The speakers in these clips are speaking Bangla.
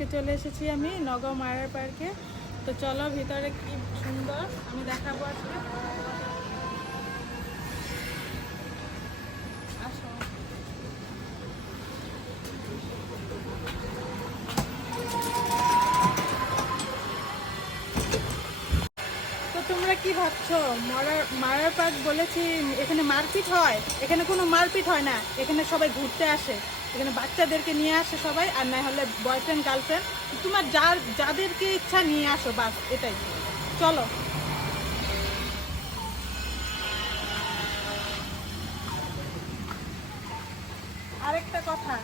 আজকে চলে এসেছি আমি নগাঁও মায়ার পার্কে। তো চলো ভিতরে কি সুন্দর আমি দেখাবো আজকে। আসো। তো তোমরা কি ভাবছো মায়ার পার্ক বলেছি এখানে মারপিট হয়? এখানে কোনো মারপিট হয় না, এখানে সবাই ঘুরতে আসে, এখানে বাচ্চাদেরকে নিয়ে আসে সবাই, আর না হলে বয়ফ্রেন্ড গার্লফ্রেন্ড, তোমার যাদেরকে ইচ্ছা নিয়ে আসো, বাস এটাই। চলো। আরেকটা কথা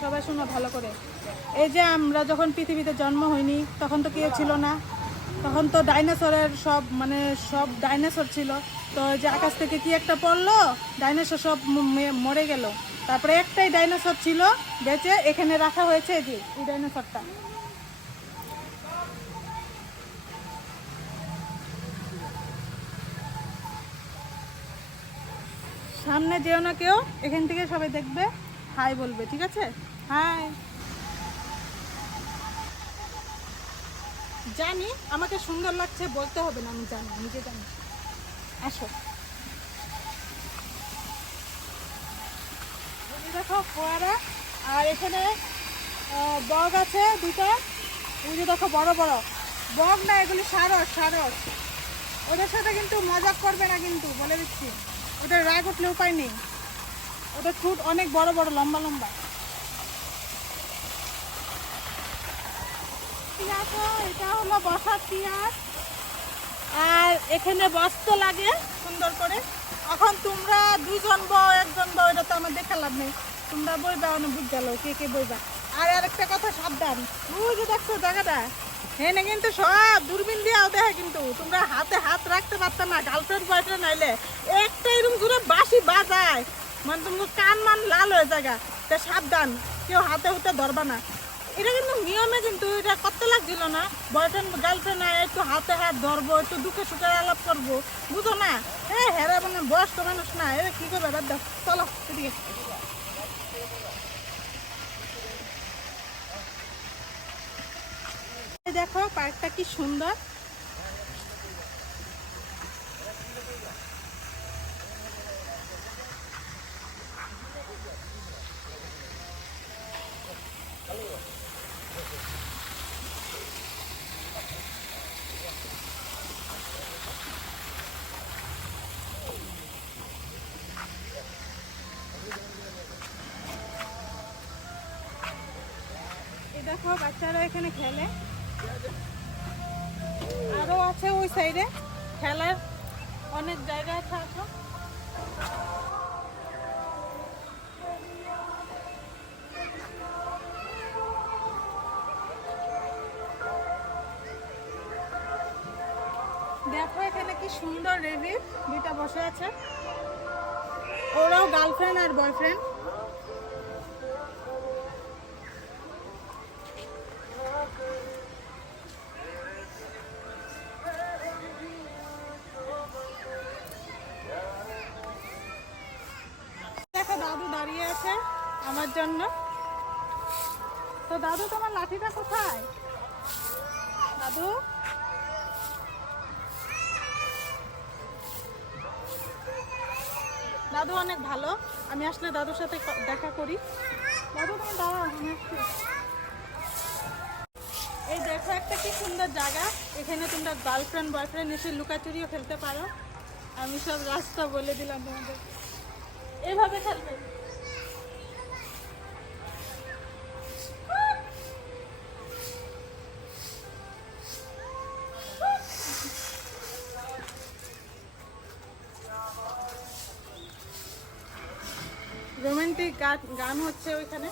সবাই শোনো ভালো করে। এই যে আমরা যখন পৃথিবীতে জন্ম হয়নি তখন তো কেউ ছিল না, তখন তো ডাইনোসরের সব ডাইনোসর ছিল। তো ওই যে আকাশ থেকে কি একটা পড়লো, ডাইনোসর সব মরে গেল, তারপরে একটাই ডাইনোসর ছিল বেঁচে, এখানে রাখা হয়েছে এই যে এই ডাইনোসরটা। সামনে যেও না কেউ, এখান থেকে সবাই দেখবে, হাই বলবে, ঠিক আছে? হাই। জানি আমাকে সুন্দর লাগছে বলতে হবে না, আমি জানি, নিজে জানি। আসো। দেখো ফোয়ারা, আর এখানে বগ আছে দুটো, ওই যে দেখো বড় বড় বগ, না এগুলি সারস সারস। ওদের সাথে কিন্তু মজা করবে না কিন্তু, বলে দিচ্ছি, ওদের রাগ উঠলে উপায় নেই। ওদের ঠোঁট অনেক বড় বড় লম্বা লম্বা। ঠিক আছে, এটা হলো বসার চেয়ার, আর এখানে বসতে লাগে সুন্দর করে। এখন তোমরা দুজন বউ একজন বউ, এটা তো আমার দেখা লাভ নেই, তোমরা বইবা, অনেক বুঝ গেল কে কে বইবা। আর আরেকটা কথা সাবধান, ওই যে দেখছো জায়গাটা, হ্যাঁ না কিন্তু সব দূরবীন দিয়েও দেখে, কিন্তু তোমরা হাতে হাত রাখতে পারতো না, গার্লফ্রেন্ড বয়ফ্রেন্ড আইলে একটা এরকম দূরে বাঁশি বাজায়, মানে তোমার কান মান লাল হয়ে জায়গা। তা সাবধান, কেউ হাতে হুতে ধরবা না। এটা কিন্তু নিয়মে, কিন্তু এটা করতে লাগছিল না। বয়ফ্রেন্ড গার্লফ্রেন্ড একটু হাতে হাত ধরবো, একটু দুঃখে সুখে আলাপ করবো, বুঝো না? হেরা মানে বয়স্ক মানুষ না, এ কি করবে, বাদ দাও, চলো এদিকে। দেখো পার্কটা কি সুন্দর। এই দেখো বাচ্চারা এখানে খেলে, আরো আছে ওই সাইডে খেলার অনেক জায়গা আছে, আসো। দেখো এখানে কি সুন্দর রেবিট দুইটা বসে আছে, ওরাও গার্লফ্রেন্ড আর বয়ফ্রেন্ড। দেখো দাদু দাঁড়িয়ে আছে আমার জন্য। তো দাদু তোমার লাঠিটা কোথায়? দাদু, দাদু অনেক ভালো, আমি আসলে দাদুর সাথে দেখা করি। দাদু তুমি দাঁড়াও, আমি আসছি। এই দেখো একটা কি সুন্দর জায়গা, এখানে তোমরা গার্লফ্রেন্ড বয়ফ্রেন্ড এসে লুকাচুরিও খেলতে পারো। আমি সব রাস্তা বলে দিলাম তোমাদের, এভাবে খেলবে। রোমান্টিক গান হচ্ছে ওইখানে।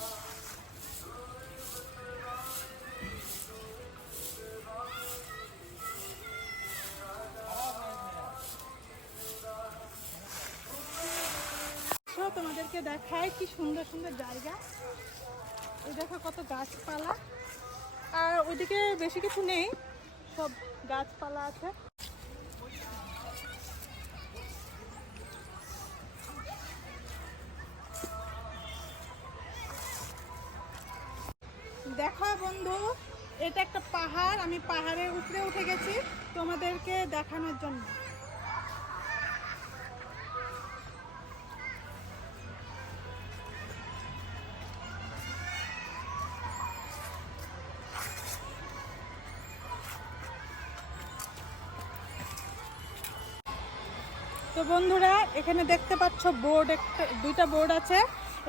তোমাদেরকে দেখায় কি সুন্দর সুন্দর জায়গা। এই দেখো কত গাছপালা, আর ওইদিকে বেশি কিছু নেই, সব গাছপালা আছে। দেখো বন্ধু, এটা একটা পাহাড়, আমি পাহাড়ের উপরে উঠে গেছি তোমাদেরকে দেখানোর জন্য। তো বন্ধুরা, এখানে দেখতে পাচ্ছ বোর্ড, দুইটা বোর্ড আছে।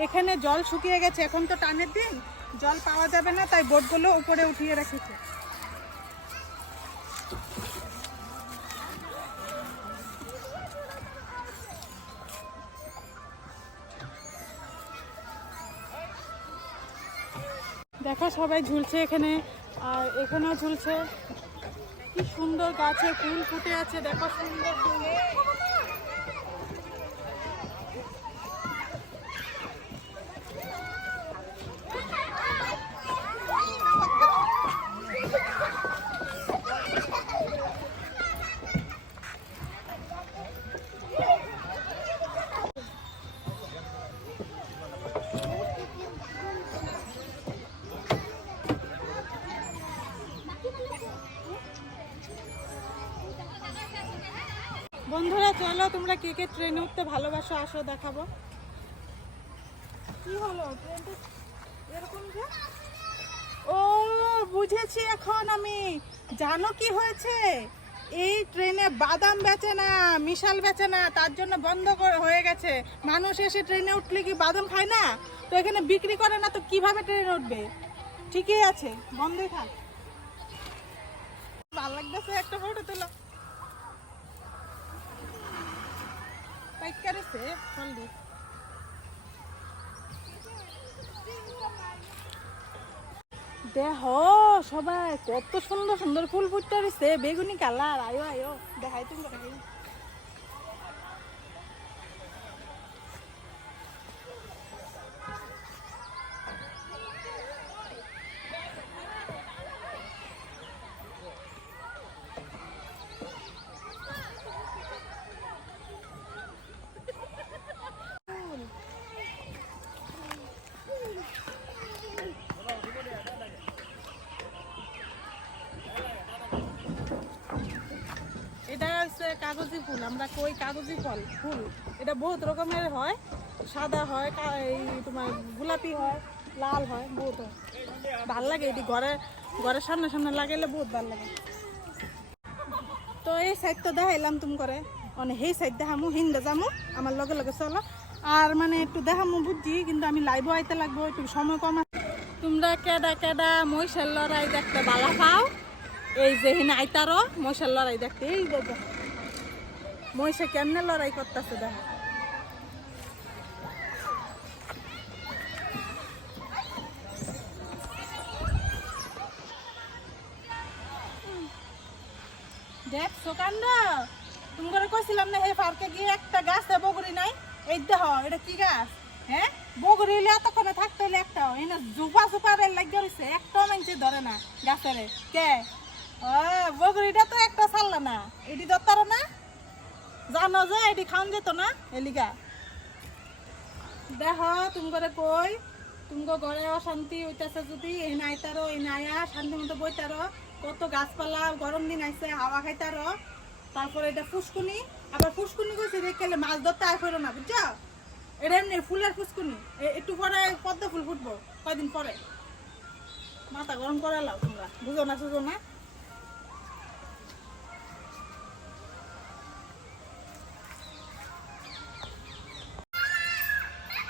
এখানে জল শুকিয়ে গেছে, এখন তো টানের দিন, জল পাওয়া যাবে না, তাই বোর্ডগুলো উপরে উঠিয়ে রেখেছে। দেখো সবাই ঝুলছে এখানে, আর এখানেও ঝুলছে। কি সুন্দর গাছে ফুল ফুটে আছে, দেখো সুন্দর ফুল। বন্ধুরা চলো, তোমরা কে কে ট্রেনে উঠতে ভালোবাসো, আসো দেখাবো। কি হলো ট্রেনটা এরকম যে? ও বুঝেছি এখন আমি। জানো কি হয়েছে? এই ট্রেনে বাদাম বেচে না, মিশাল বেচে না, তার জন্য বন্ধ হয়ে গেছে। মানুষ এসে ট্রেনে উঠলে কি বাদাম খায় না? তো এখানে বিক্রি করে না, তো কিভাবে ট্রেনে উঠবে? ঠিকই আছে, বন্ধই থাক। ভালো লাগতেছে, একটা ফটো তোলো। দেহ সবাই কত সুন্দর সুন্দর ফুল ফুটতে রয়েছে, বেগুনি কালার। আয়ো আয়ো দেখাই তুমি, দেখাই। এটা হচ্ছে কাগজি ফুল, আমরা কই কাগজি ফুল। এটা বহুত রকমের হয়, সাদা হয়, এই তোমার গোলাপি হয়, লাল হয়, বহুত হয়। ভাল লাগে এটি ঘরের সামনে সামনে লাগাইলে বহুত ভাল লাগে। তো এই সাইডটা দেখাইলাম তুমি করে, মানে সেই সাইড দেখামু, হিন্দে যামু, আমার লগে লগে চলো। আর মানে একটু দেখামু বুঝছি, কিন্তু আমি লাইভও আইতে লাগবো, একটু সময় কম আছে। তোমরা কেডা কেডা মহিষের লড়াই দেখতে বালা পাও? এই যে হিনা আইতারো মহিষের লড়াই দেখতে, এই দেখো মহিষে কেমনে লড়াই করতেছে দেখো। দেখছো কান্ড, তুমি করে কইছিলাম না হে পার্কে গিয়ে একটা গাছে বগরি নাই? এই দেখো এটা কি গাছ? হ্যাঁ, বগরি হইলে এতক্ষণে থাকতে হইলে একটা এনে জুপা জুপা রে লাগিয়ে রয়েছে, একটাও মানছে ধরে না গাছের। কে বগরিটা তো একটা ছাড়লা না, এটি ধরতার না, জানো যে এটি খাওয়ান যেত না এলিগা। দেখো তুমি করে কই, তুমি ঘরে অশান্তি হইতেছে, যদি এই নাইতারো এই নাইয়া শান্তি মতো বইতারো। কত গাছপালা, গরম দিন আইছে, হাওয়া খাইতারো। তারপরে এটা ফুসকুনি, আবার ফুসকুনি কইছে রেখেলে মাছ ধরতে আর ফেরো না, বুঝছো? এটা এমনি ফুলের ফুসকুনি, একটু পরে পদ্ম ফুল ফুটবো কয়দিন পরে। মাথা গরম করে লাও তোমরা, বুঝো না বুঝো না।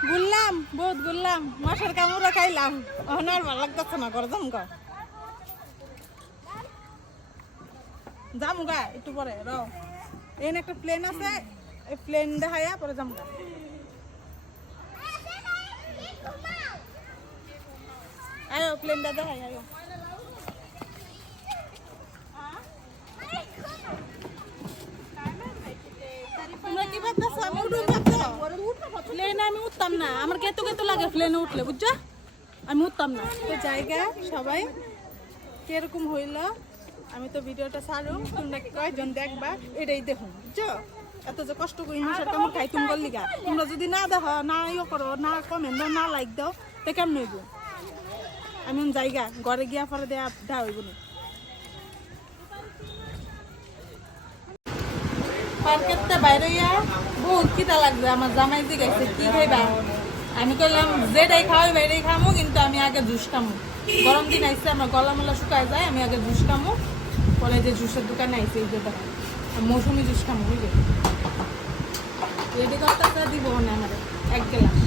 ঘুরলাম, বহুত ঘুরলাম, মাছের কামড়া খাইলাম, এখন আর ভালো লাগতেছে না, ঘরে যাম গা, যাম গা একটু পরে। এখানে একটা প্লেন আছে, এই প্লেন দেখাইয়া পরে যাম গা। আয়ো প্লেনটা দেখাই, আয়ো। তোমরা কি ভাবতেছো আমি উঠুন ভাবছো? প্লেনে আমি উঠতাম না, আমার কেতো কেতো লাগে প্লেনে উঠলে, বুঝছো? আমি উঠতাম না। তো জায়গা সবাই কিরকম হইল, আমি তো ভিডিওটা ছাড়ু, তোমরা কয়জন দেখবা এটাই দেখুন, বুঝছো? এত যে কষ্ট করি মাছের কামড় খাই তুমি লিগা, তোমরা যদি না দেখো, না ইয়ে করো, না কমেন্ট দাও, না লাইক দাও, তো কেমন হইব? আমি জায়গা ঘরে গিয়া পরে দেওয়া দেওয়া হইব না। পার্কেরটা বাইরে বহুত খিদা লাগবে, আমার জামাই জিগাইছে কি খাইবা, আমি কইলাম যেটাই খাওয়াই বাইরেই খামো, কিন্তু আমি আগে জুস খামো। গরম দিন আইসে আমার গলা মলা শুকায় যায়, আমি আগে জুস খামো, পরে যে জুসের দোকানে আইসে এই যেটা মৌসুমি জুস খামো, বুঝলি রেডি করতে দিব না আমার 1 গ্লাস।